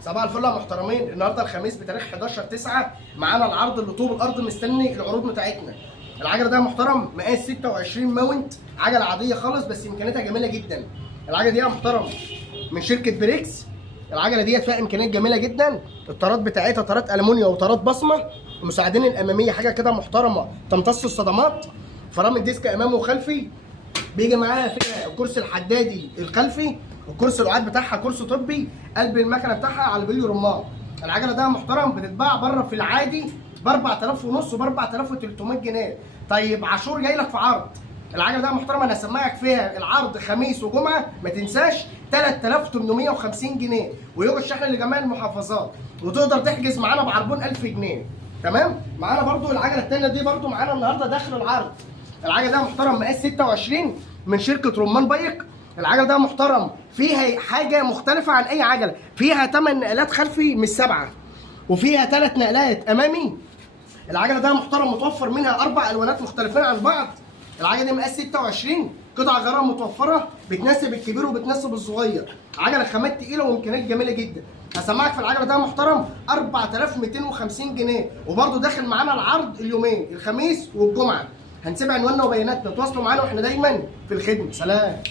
صباح الفل يا محترمين. النهارده الخميس بتاريخ 11/9 معانا العرض اللي طوب الارض مستني العروض بتاعتنا. العجله ده يا محترم مقاس 26 ماونت، عجله عاديه خالص بس امكانياتها جميله جدا. العجله دي يا محترم من شركه بريكس. العجله ديت فيها امكانيات جميله جدا، الطارات بتاعتها طارات المونيا وطارات بصمه، المساعدين الاماميه حاجه كده محترمه تمتص الصدمات، فرامل ديسك امامي وخلفي، بيجي معاها فيها الكرسي الحدادي الخلفي، الكرسي القعاد بتاعها كرسي طبي، قلب المكنه بتاعها على بلي رمان. العجله ده محترم بتتباع بره في العادي ب 4000 ونص وب 4300 جنيه. طيب عاشور جاي لك في عرض. العجله ده محترم انا هسمعك فيها العرض خميس وجمعه ما تنساش 3850 جنيه ويوم الشحن لجميع المحافظات، وتقدر تحجز معانا بعربون 1000 جنيه. تمام؟ معانا برضو العجله الثانيه دي برضو معانا النهارده داخل العرض. العجله ده محترم مقاس 26 من شركه رمان بايك. العجله ده محترم فيها حاجه مختلفه عن اي عجله، فيها 8 نقلات خلفي مش 7، وفيها 3 نقلات امامي. العجله ده محترم متوفر منها 4 الوانات مختلفين عن بعض. العجله دي مقاس 26، قطع غيار متوفره بتناسب الكبير وبتناسب الصغير. عجله خامات تقيله وامكانيات جميله جدا. هسمعك في العجله ده محترم 4250 جنيه، وبرده داخل معانا العرض اليومين الخميس والجمعه. هنسيب عنواننا وبياناتنا، تواصلوا معانا واحنا دايما في الخدمه. سلام.